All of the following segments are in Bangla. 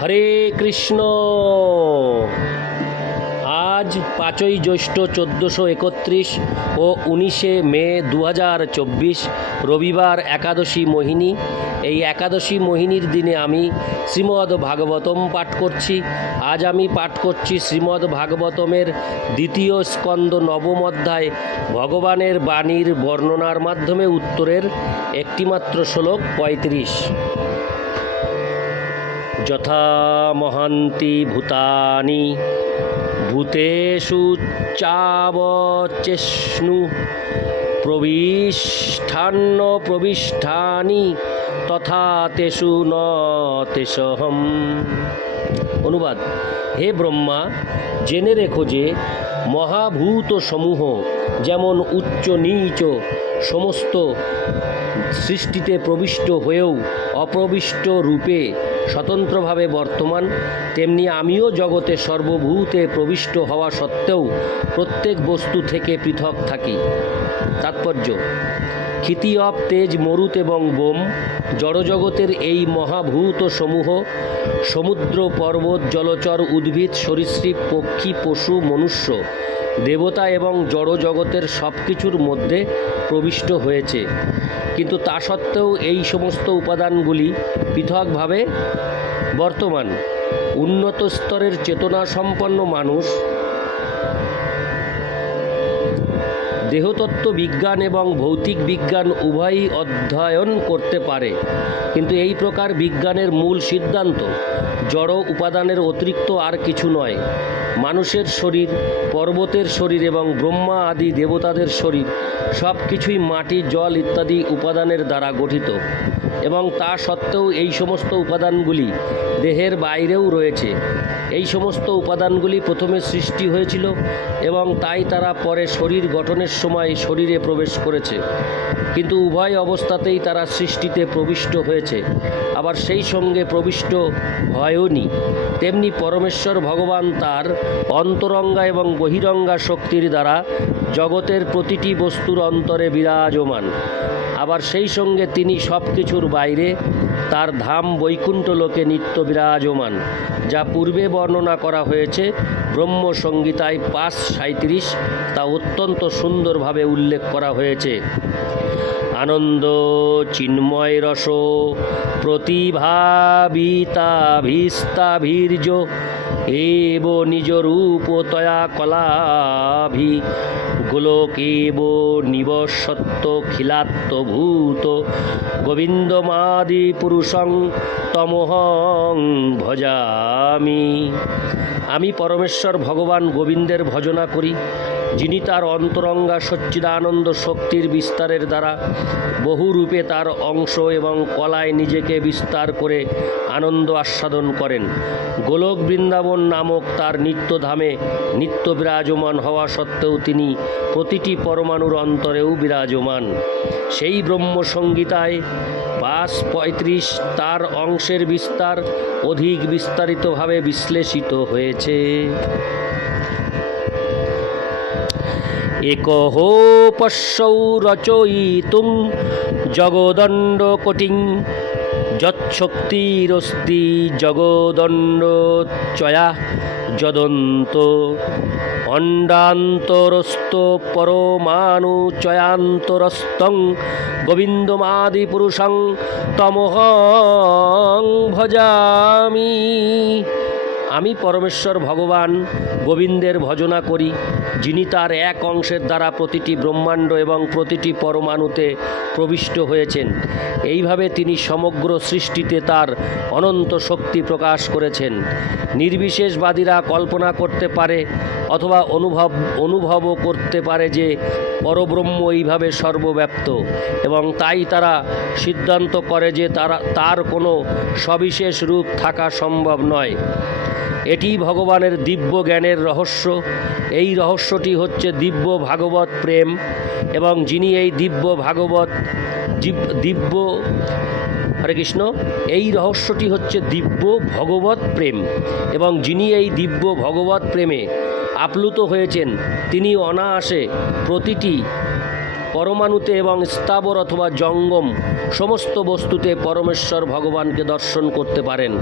হরে কৃষ্ণ। আজ পাঁচই জ্যৈষ্ঠ চোদ্দোশো একত্রিশ ও উনিশে মে দু হাজার চব্বিশ রবিবার একাদশী মোহিনী। এই একাদশী মোহিনীর দিনে আমি শ্রীমদ্ ভাগবতম পাঠ করছি। আজ আমি পাঠ করছি শ্রীমদ্ ভাগবতমের দ্বিতীয় স্কন্দ নবম অধ্যায়, ভগবানের বাণীর বর্ণনার মাধ্যমে উত্তরের একটিমাত্র শ্লোক পঁয়ত্রিশ। যথা মহান্তি ভূতানি। ভূতেষু চাবচেষ্ণু। প্রবিষ্ঠান্ন প্রবিষ্ঠানি। তথা তেষু ন তেষহম। অনুবাদ, হে ব্রহ্মা, জেনে রেখো যে মহাভূত সমূহ যেমন উচ্চ নীচ সমস্ত সৃষ্টিতে প্রবিষ্ট হয়েও অপ্রবিষ্ট রূপে স্বতন্ত্রভাবে বর্তমান, তেমনি আমিও জগতে সর্বভূতে প্রবিষ্ট হওয়া সত্ত্বেও প্রত্যেক বস্তু থেকে পৃথক থাকি। তাৎপর্য ক্ষিতি অপ তেজ মরুত এবং বোম, জড়জগতের এই মহাভূত সমূহ, সমুদ্র পর্বত, জলচর উদ্ভিদ, সরীসৃপ, পক্ষী, পশু, মনুষ্য, দেবতা এবং জড় জগতের সব কিছুর মধ্যে প্রবিষ্ট হয়েছে। কিন্তু তা সত্ত্বেও এই সমস্ত উপাদানগুলি পৃথকভাবে বর্তমান, উন্নত স্তরের চেতনা সম্পন্ন মানুষ দেহতত্ত্ব বিজ্ঞান এবং ভৌতিক বিজ্ঞান উভয়ই অধ্যয়ন করতে পারে। কিন্তু এই প্রকার বিজ্ঞানের মূল সিদ্ধান্ত জড় উপাদানের অতিরিক্ত আর কিছু নয়। মানুষের শরীর, পর্বতের শরীর এবং ব্রহ্মা আদি দেবতাদের শরীর সব কিছুই মাটি, জল ইত্যাদি উপাদানের দ্বারা গঠিত। এবং তা সত্ত্বেও এই সমস্ত উপাদানগুলি দেহের বাইরেও রয়েছে। এই সমস্ত উপাদানগুলি প্রথমে সৃষ্টি হয়েছিল এবং তাই তারা পরে শরীর গঠনের সময় শরীরে প্রবেশ করেছে। কিন্তু উভয় অবস্থাতেই তারা সৃষ্টিতে প্রবিষ্ট হয়েছে। আবার সেই সঙ্গে প্রবিষ্ট হয়ওনি তেমনি পরমেশ্বর ভগবান তার অন্তরঙ্গা এবং বহিরঙ্গা শক্তির দ্বারা জগতের প্রতিটি বস্তুর অন্তরে বিরাজমান। আবার সেই সঙ্গে তিনি সব কিছুর বাইরে তার ধাম বৈকুণ্ঠ লোকে নিত্য বিরাজমান, যা পূর্বে বর্ণনা করা হয়েছে ব্রহ্ম সংগীতায় পাঁচ সাঁত্রিশ তা অত্যন্ত সুন্দরভাবে উল্লেখ করা হয়েছে। আনন্দ, চিন্ময় রস, প্রতিভাবিতাভিস্তাভীর্য এব নিজ রূপ তয়া কলাভি। গোলকেব নিবসত্ব খিলাত্মভূত গোবিন্দমাদি পুরুষং তমহং ভজামি। আমি পরমেশ্বর ভগবান গোবিন্দের ভজনা করি, যিনি তার অন্তরঙ্গা সচ্চিদানন্দ শক্তির বিস্তারের দ্বারা বহুরূপে তার অংশ এবং কলায় নিজেকে বিস্তার করে আনন্দ আস্বাদন করেন। গোলক বৃন্দাবন নামক তার নিত্যধামে নিত্য বিরাজমান হওয়া সত্ত্বেও তিনি প্রতিটি পরমাণুর অন্তরেও বিরাজমান। সেই ব্রহ্মসংগীতায় পাঁচ পঁয়ত্রিশ তার অংশের বিস্তার অধিক বিস্তারিতভাবে বিশ্লেষিত হয়েছে। একহ পশ্যৌ রচয়িতুং জগদণ্ডকটিং যৎশক্তিরস্তি জগদণ্ডচয়া যদন্ত অণ্ডান্তরস্ত গোবিন্দমাদি গোবিন্দমাদিপুরুষং তমহং ভজামি। আমি পরমেশ্বর ভগবান, গোবিন্দের ভজনা করি, যিনি তার এক অংশের দ্বারা প্রতিটি ব্রহ্মাণ্ড এবং প্রতিটি পরমাণুতে প্রবিষ্ট হয়েছেন। এইভাবে তিনি সমগ্র সৃষ্টিতে তার অনন্ত শক্তি প্রকাশ করেছেন। নির্বিশেষবাদীরা কল্পনা করতে পারে অথবা অনুভব, অনুভবও করতে পারে যে পরব্রহ্ম এইভাবে সর্বব্যাপ্ত। এবং তাই তারা সিদ্ধান্ত করে যে তারা, তার কোনো সবিশেষ রূপ থাকা সম্ভব নয়। এটি ভগবানের দিব্য জ্ঞানের রহস্য। এই রহস্যটি হচ্ছে দিব্য ভাগবত প্রেম এবং যিনি এই দিব্য ভাগবত দিব্য, হরে কৃষ্ণ, এই রহস্যটি হচ্ছে দিব্য ভগবত প্রেম এবং যিনি এই দিব্য ভগবত প্রেমে আপ্লুত হয়েছেন। তিনি অনায়াসে প্রতিটি পরমাণুতে এবং স্থাবর অথবা জঙ্গম সমস্ত বস্তুতে পরমেশ্বর ভগবানকে দর্শন করতে পারেন।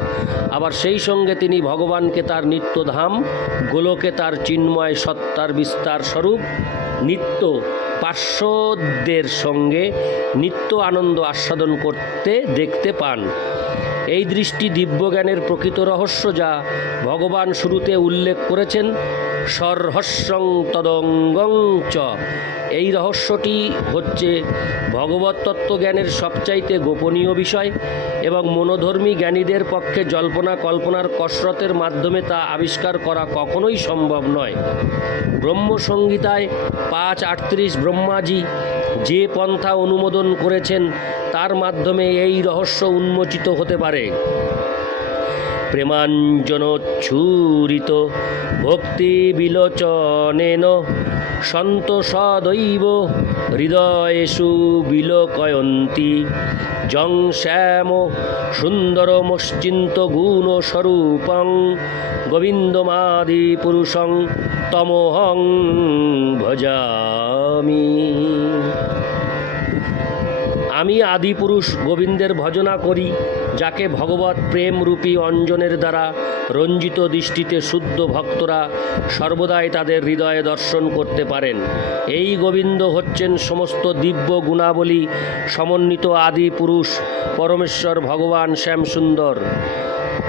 আবার সেই সঙ্গে তিনি ভগবানকে তার নিত্যধাম, গোলকে তার চিন্ময় সত্তার বিস্তার স্বরূপ, নিত্য পার্শ্বদের সঙ্গে নিত্য আনন্দ আস্বাদন করতে দেখতে পান। এই দৃষ্টি দিব্যজ্ঞানের প্রকৃত রহস্য যা ভগবান শুরুতে উল্লেখ করেছেন সরহস্যং তদঙ্গং চ। এই রহস্যটি হচ্ছে ভগবত তত্ত্বজ্ঞানের সবচাইতে গোপনীয় বিষয় এবং মনোধর্মী জ্ঞানীদের পক্ষে জল্পনা কল্পনার কসরতের মাধ্যমে তা আবিষ্কার করা কখনোই সম্ভব নয়। ব্রহ্মসংহিতায় পাঁচ আটত্রিশ ব্রহ্মাজি যে পন্থা অনুমোদন করেছেন, তার মাধ্যমে এই রহস্য উন্মোচিত হতে পারে। প্রেমাঞ্জনোচ্ছুরিত ভক্তি বিলোচনেন সন্তোষদৈব, হৃদয়েষু বিলোকয়ন্তি। জং শ্যাম সুন্দরমশ্চিন্ত গুণ স্বরূপং, গোবিন্দমাদি পুরুষং তমোহং ভজামি। আমি আদিপুরুষ গোবিন্দের ভজনা করি, যাকে ভগবত প্রেম রূপী অঞ্জনের দ্বারা রঞ্জিত দৃষ্টিতে শুদ্ধ ভক্তরা সর্বদাই তাদের হৃদয়ে দর্শন করতে পারেন। এই গোবিন্দ হচ্ছেন সমস্ত দিব্য গুণাবলী সমন্বিত আদি পুরুষ পরমেশ্বর ভগবান শ্যামসুন্দর।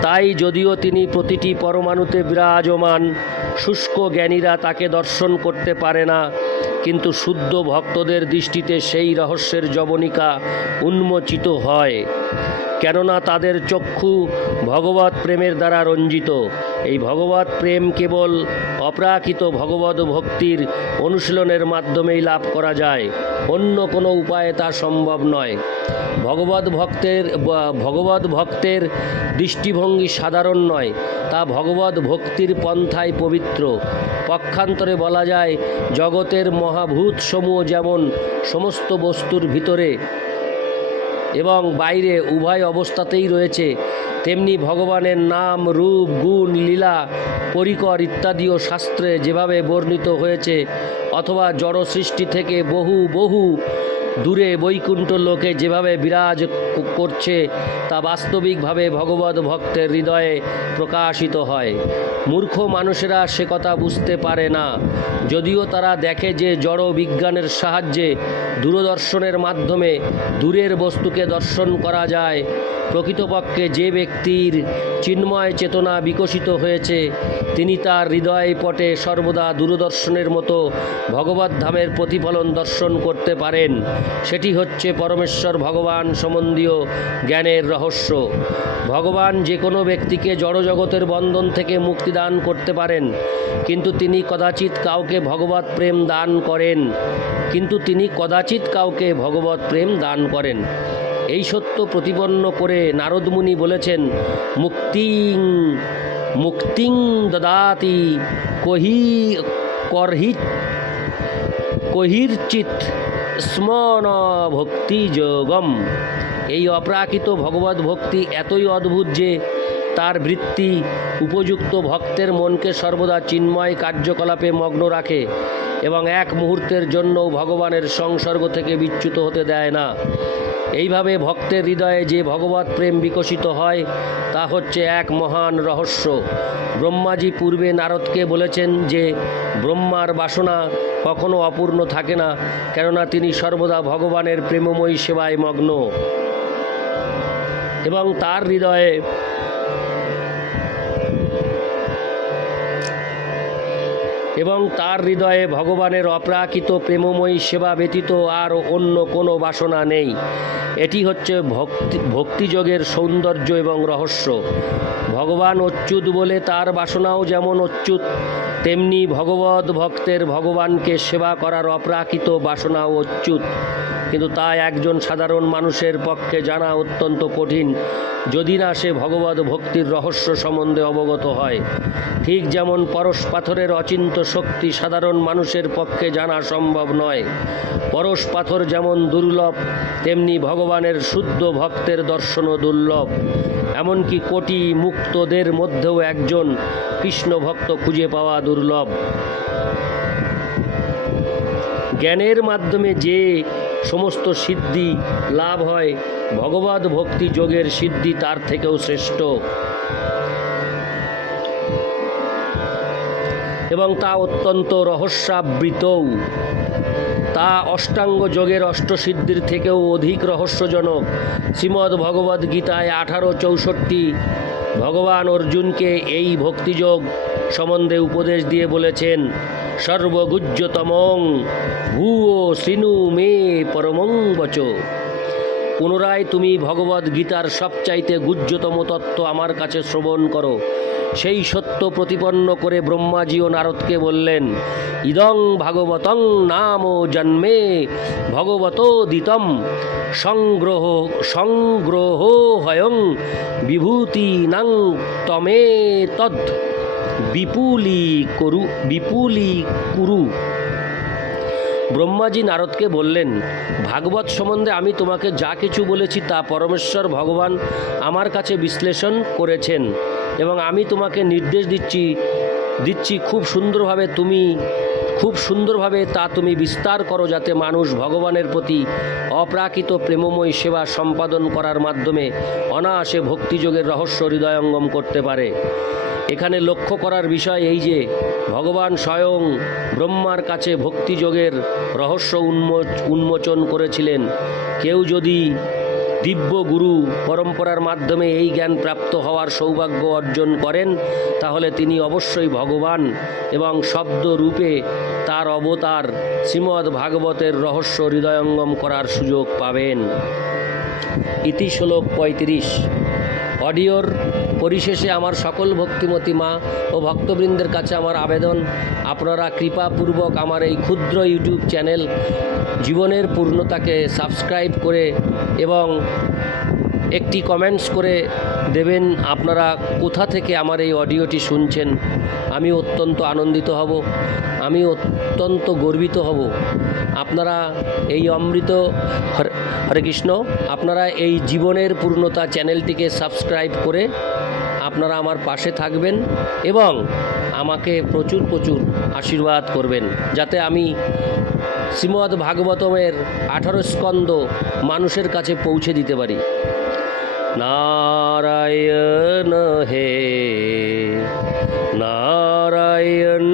তাই যদিও তিনি প্রতিটি পরমাণুতে বিরাজমান শুষ্ক জ্ঞানীরা তাকে দর্শন করতে পারে না, কিন্তু শুদ্ধ ভক্তদের দৃষ্টিতে সেই রহস্যের জবনিকা উন্মোচিত হয়। কেননা তাদের চক্ষু ভগবত প্রেমের দ্বারা রঞ্জিত। এই ভগবত প্রেম কেবল অপ্রাকৃত ভগবত ভক্তির অনুশীলনের মাধ্যমেই লাভ করা যায়। অন্য কোনো উপায়ে তা সম্ভব নয়। ভগবত ভক্তের ভগবত ভক্তের দৃষ্টিভঙ্গি সাধারণ নয়, তা ভগবত ভক্তির পন্থায় পবিত্র। পক্ষান্তরে বলা যায়, জগতের মহাভূত সমূহ যেমন সমস্ত বস্তুর ভিতরে এবং বাইরে উভয় অবস্থাতেই রয়েছে। তেমনি ভগবানের নাম, রূপ, গুণ, লীলা, পরিকর ইত্যাদিও শাস্ত্রে যেভাবে বর্ণিত হয়েছে, অথবা জড়সৃষ্টি থেকে বহু বহু দূরে বৈকুণ্ঠ লোকে যেভাবে বিরাজ করছে, তা বাস্তবিকভাবে ভগবত ভক্তের হৃদয়ে প্রকাশিত হয়। মূর্খ মানুষেরা সে কথা বুঝতে পারে না। যদিও তারা দেখে যে জড় বিজ্ঞানের সাহায্যে দূরদর্শনের মাধ্যমে দূরের বস্তুকে দর্শন করা যায়, প্রকৃতপক্ষে যে ব্যক্তির চিন্ময় চেতনা বিকশিত হয়েছে, তিনি তার হৃদয় পটে সর্বদা দূরদর্শনের মতো ভগবত ধামের প্রতিফলন দর্শন করতে পারেন। সেটি হচ্ছে পরমেশ্বর ভগবান সম্বন্ধীয় জ্ঞানের রহস্য। ভগবান যে কোনো ব্যক্তিকে জড়জগতের বন্ধন থেকে মুক্তি দান করতে পারেন, কিন্তু তিনি কদাচিৎ কাউকে ভগবত প্রেম দান করেন। কিন্তু তিনি কদাচিৎ কাউকে ভগবত প্রেম দান করেন। এই সত্য প্রতিপন্ন করে নারদমুনি বলেছেন, মুক্তিং মুক্তিং দদাতি, কহি করহি কহিরচিত স্মরণ ভক্তি যোগম। এই অপ্রাকৃত ভগবত ভক্তি এতই অদ্ভুত যে তার বৃত্তি উপযুক্ত ভক্তের মনকে সর্বদা চিন্ময় কার্যকলাপে মগ্ন রাখে এবং এক মুহূর্তের জন্য ভগবানের সংসর্গ থেকে বিচ্যুত হতে দেয় না। এইভাবে ভক্তের হৃদয়ে যে ভগবত প্রেম বিকশিত হয়, তা হচ্ছে এক মহান রহস্য। ব্রহ্মাজি পূর্বে নারদকে বলেছেন যে, ব্রহ্মার বাসনা কখনো অপূর্ণ থাকে না, কেননা তিনি সর্বদা ভগবানের প্রেমময়ী সেবায় মগ্ন। এবং তার হৃদয়ে এবং তার হৃদয়ে ভগবানের অপ্রাকৃত প্রেমময়ী সেবা ব্যতীত আর অন্য কোনো বাসনা নেই। এটি হচ্ছে ভক্তি, ভক্তিযোগের সৌন্দর্য এবং রহস্য। ভগবান অচ্যুত বলে তার বাসনাও যেমন অচ্যুত, তেমনি ভগবত ভক্তের ভগবানকে সেবা করার অপ্রাকৃত বাসনাও অচ্যুত। কিন্তু তা একজন সাধারণ মানুষের পক্ষে জানা অত্যন্ত কঠিন। যদি না সে ভগবত ভক্তির রহস্য সম্বন্ধে অবগত হয়, ঠিক যেমন পরশ পাথরের অচিন্ত শক্তি সাধারণ মানুষের পক্ষে জানা সম্ভব নয়। পরশ পাথর যেমন দুর্লভ, তেমনি ভগবানের শুদ্ধ ভক্তের দর্শনও দুর্লভ। এমনকি কোটি মুক্তদের মধ্যেও একজন কৃষ্ণ ভক্ত খুঁজে পাওয়া দুর্লভ। জ্ঞানের মাধ্যমে যে সমস্ত সিদ্ধি লাভ হয়। ভগবত ভক্তি যোগের সিদ্ধি তার থেকেও শ্রেষ্ঠ। এবং তা অত্যন্ত রহস্যাবৃতও। তা অষ্টাঙ্গ যোগের অষ্টসিদ্ধির থেকেও অধিক রহস্যজনক। শ্রীমদ্ ভগবদ্ গীতায় আঠারো চৌষট্টি ভগবান অর্জুনকে এই ভক্তিযোগ সম্বন্ধে উপদেশ দিয়ে বলেছেন সর্বগুজ্যতমং ভূও শ্রীনু মে পরমং বচ। পুনরায় তুমি ভগবদ্ গীতার সবচাইতে গুহ্যতম তত্ত্ব আমার কাছে শ্রবণ করো। সেই সত্য প্রতিপন্ন করে ব্রহ্মাজি ও নারদকে বললেন, ইদং ভাগবতং নাম জন্মে ভগবত দিতম। সংগ্রহ সংগ্রহ হয়ং বিভূতি নাং তমে তদ বিপুলি করু বিপুলি কুরু। ব্রহ্মাজি নারদকে বললেন, ভাগবত সম্বন্ধে আমি তোমাকে যা কিছু বলেছি তা পরমেশ্বর ভগবান আমার কাছে বিশ্লেষণ করেছেন এবং আমি তোমাকে নির্দেশ দিচ্ছি দিচ্ছি খুব সুন্দরভাবে তুমি, খুব সুন্দরভাবে তা তুমি বিস্তার করো যাতে মানুষ ভগবানের প্রতি অপ্রাকৃত প্রেমময় সেবা সম্পাদন করার মাধ্যমে অনায়াসে ভক্তিযোগের রহস্য হৃদয়ঙ্গম করতে পারে। এখানে লক্ষ্য করার বিষয় এই যে ভগবান স্বয়ং ব্রহ্মার কাছে ভক্তিযোগের রহস্য উন্মোচ উন্মোচন করেছিলেন। কেউ যদি দিব্য গুরু পরম্পরার মাধ্যমে এই জ্ঞান প্রাপ্ত হওয়ার সৌভাগ্য অর্জন করেন, তাহলে তিনি অবশ্যই ভগবান এবং শব্দ রূপে তার অবতার শ্রীমদ্ ভাগবতের রহস্য হৃদয়ঙ্গম করার সুযোগ পাবেন। ইতি শ্লোক পঁয়ত্রিশ। অডিওর পরিশেষে আমার সকল ভক্তিমতী মা ও ভক্তবৃন্দের কাছে আমার আবেদন। আপনারা কৃপাপূর্বক আমার এই ক্ষুদ্র ইউটিউব চ্যানেল জীবনের পূর্ণতাকে সাবস্ক্রাইব করে এবং একটি কমেন্টস করে দেবেন, আপনারা কোথা থেকে আমার এই অডিওটি শুনছেন? আমি অত্যন্ত আনন্দিত হব। আমি অত্যন্ত গর্বিত হব। আপনারা এই অমৃত হরে কৃষ্ণ, আপনারা এই জীবনের পূর্ণতা চ্যানেলটিকে সাবস্ক্রাইব করে আপনারা আমার পাশে থাকবেন এবং আমাকে প্রচুর প্রচুর আশীর্বাদ করবেন, যাতে আমি শ্রীমদ ভাগবতমের আঠারো স্কন্দ মানুষের কাছে পৌঁছে দিতে পারি। নারায়ণ হে, নারায়ণ